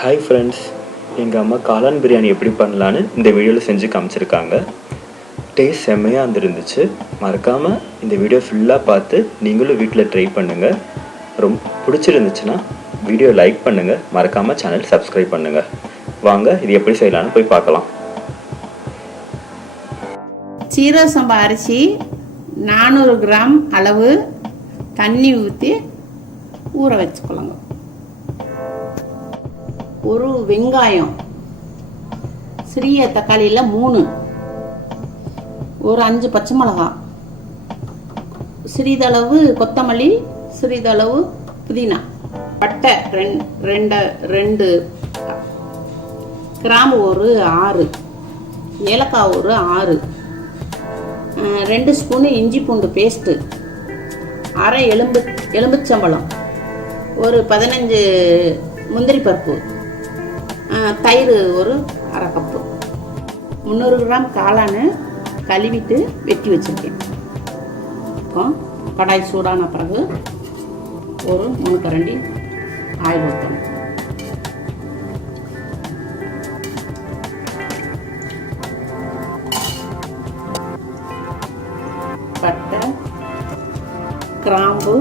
Hi friends, எங்கள் அம்மா காளான் பிரியாணி எப்படி பண்ணலான்னு இந்த வீடியோவில் செஞ்சு காமிச்சிருக்காங்க. டேஸ்ட் செம்மையாக இருந்துச்சு. மறக்காமல் இந்த வீடியோ ஃபுல்லாக பார்த்து நீங்களும் வீட்டில் ட்ரை பண்ணுங்கள். ரொம்ப பிடிச்சிருந்துச்சுன்னா வீடியோ லைக் பண்ணுங்கள், மறக்காமல் சேனல் சப்ஸ்கிரைப் பண்ணுங்கள். வாங்க இது எப்படி செய்யலான்னு போய் பார்க்கலாம். சீரக சம்பா அரிசி 400 கிராம் அளவு தண்ணி ஊற்றி ஊற வச்சுக்கொள்ளுங்க. ஒரு வெங்காயம், சிறிய தக்காளியில் 3, ஒரு 5 பச்சை மிளகாய், சிறிதளவு கொத்தமல்லி, சிறிதளவு புதினா, பட்டை 2 கிராம்பு ஒரு 6, ஏலக்காய் ஒரு 6, 2 ஸ்பூனு இஞ்சி பூண்டு பேஸ்ட்டு, அரை எலும்புச்சம்பழம், ஒரு 15 முந்திரி பருப்பு, தயிர் ஒரு அரை கப்பு, 300 கிராம் காளான் கழுவிட்டு வெட்டி வச்சுருக்கேன். கடாய் சூடான பிறகு ஒரு 3 கரண்டி ஆயில் ஊற்றணும். பட்டை, கிராம்பு,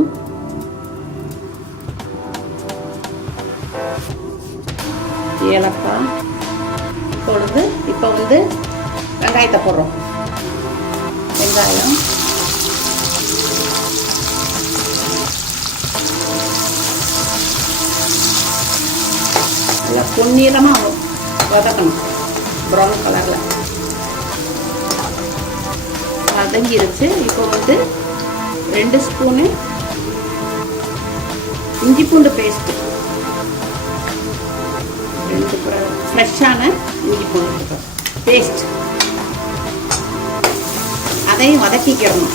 ஏலக்காய் பொழுது இப்போ வெங்காயத்தை போடுறோம். வெங்காயம் நல்லா பொன்னிறமாக வதக்கணும். ப்ரௌன் கலரில் வதங்கிருச்சு. இப்போ 2 ஸ்பூனு இஞ்சி பூண்டு பேஸ்ட்டு, 2 ஃப்ரெஷ்ஷான இஞ்சி பூண்டு பேஸ்ட், அதையும் வதக்கிக்கிறணும்.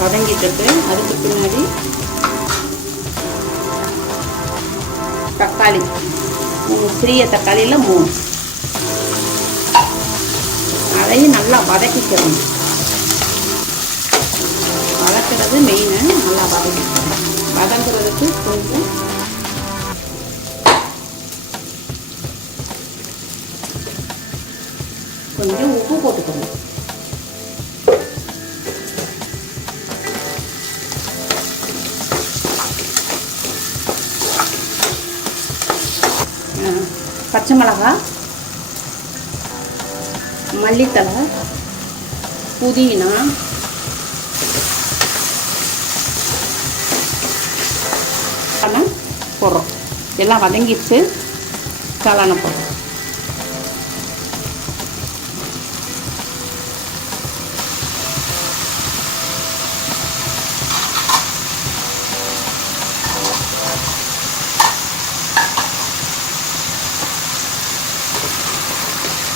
வதங்கிட்டு அதுக்கு பின்னாடி தக்காளி, 3 சிறிய தக்காளியில் 3, அதையும் நல்லா வதக்கிக்கிறணும். வதக்கிறது மெயினு. நல்லா வதக்கிக்கிறோம். வதங்குறதுக்கு கொஞ்சம் உப்பு போட்டுக்கணும். பச்சை மிளகாய், மல்லித்தலை, புதினா, போடுறோம். எல்லாம் வதங்கிடுச்சு. காளான போடுறோம்.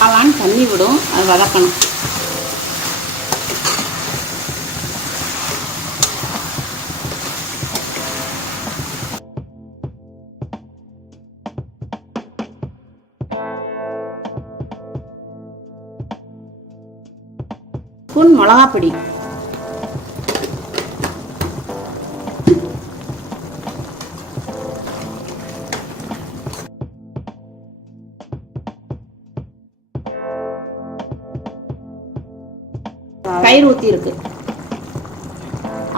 காளான் தண்ணி விடும், அது வதக்கணும். ஸ்பூன் மிளகாப்பொடி, தயிர் ஊற்றி இருக்கு,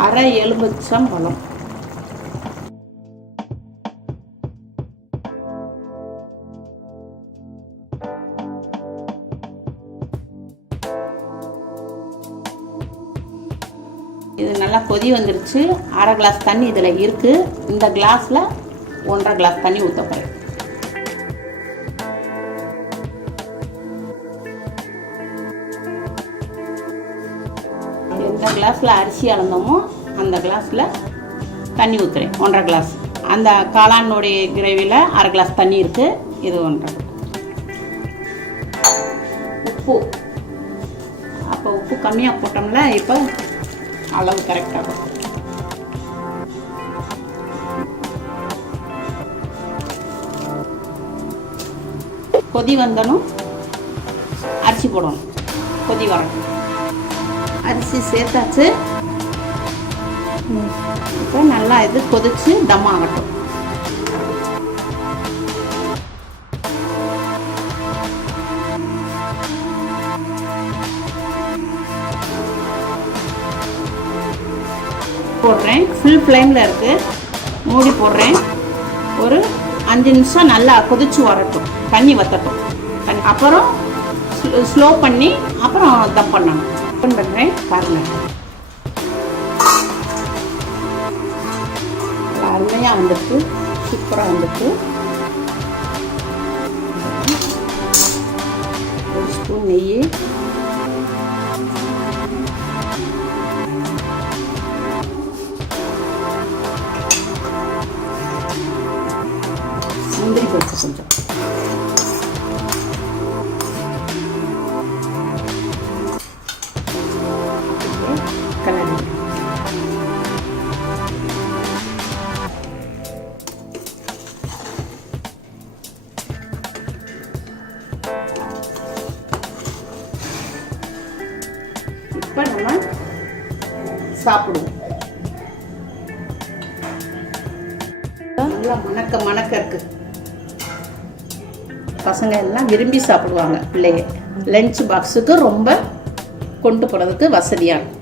அரை எலுமிச்சம்பழம், இது நல்லா கொதி வந்துருச்சு. அரை கிளாஸ் தண்ணி இதில் இருக்குது. இந்த கிளாஸில் 1.5 கிளாஸ் தண்ணி ஊற்ற போகிறேன். எந்த கிளாஸில் அரிசி அளந்தோமோ அந்த கிளாஸில் தண்ணி ஊற்றுறேன். 1.5 கிளாஸ். அந்த காளானுடைய கிரேவியில் அரை கிளாஸ் தண்ணி இருக்குது. இது 1.5. உப்பு, அப்போ உப்பு கம்மியாக போட்டோம்ல, இப்போ அளவு கரெக்டாக இருக்கும். கொதி வந்தனும் அரிசி போடணும். கொதி வரணும். அரிசி சேர்த்தாச்சு. இப்போ நல்லா இது கொதிச்சு தம் ஆகட்டும். போடுறேன். ஃபுல் ஃப்ளேமில் இருக்குது. மூடி போடுறேன். ஒரு 5 நிமிஷம் நல்லா கொதிச்சு வரட்டும், தண்ணி வற்றட்டும். அப்புறம் ஸ்லோ பண்ணி அப்புறம் தம் பண்ணணும். ஓப்பன் பண்ணுறேன், பாருங்கள். அருமையாக வந்துட்டு, சூப்பராக வந்துட்டு. ஒரு ஸ்பூன் நெய், முந்திரி பருப்பு கொஞ்சம், கலரி. இப்போ நம்ம சாப்பிடுவோம். நல்லா மணக்க இருக்கு. பசங்க எல்லாம் விரும்பி சாப்பிடுவாங்க. பிள்ளைங்க லஞ்ச் பாக்ஸுக்கு ரொம்ப கொண்டு போகிறதுக்கு வசதியாக இருக்கும்.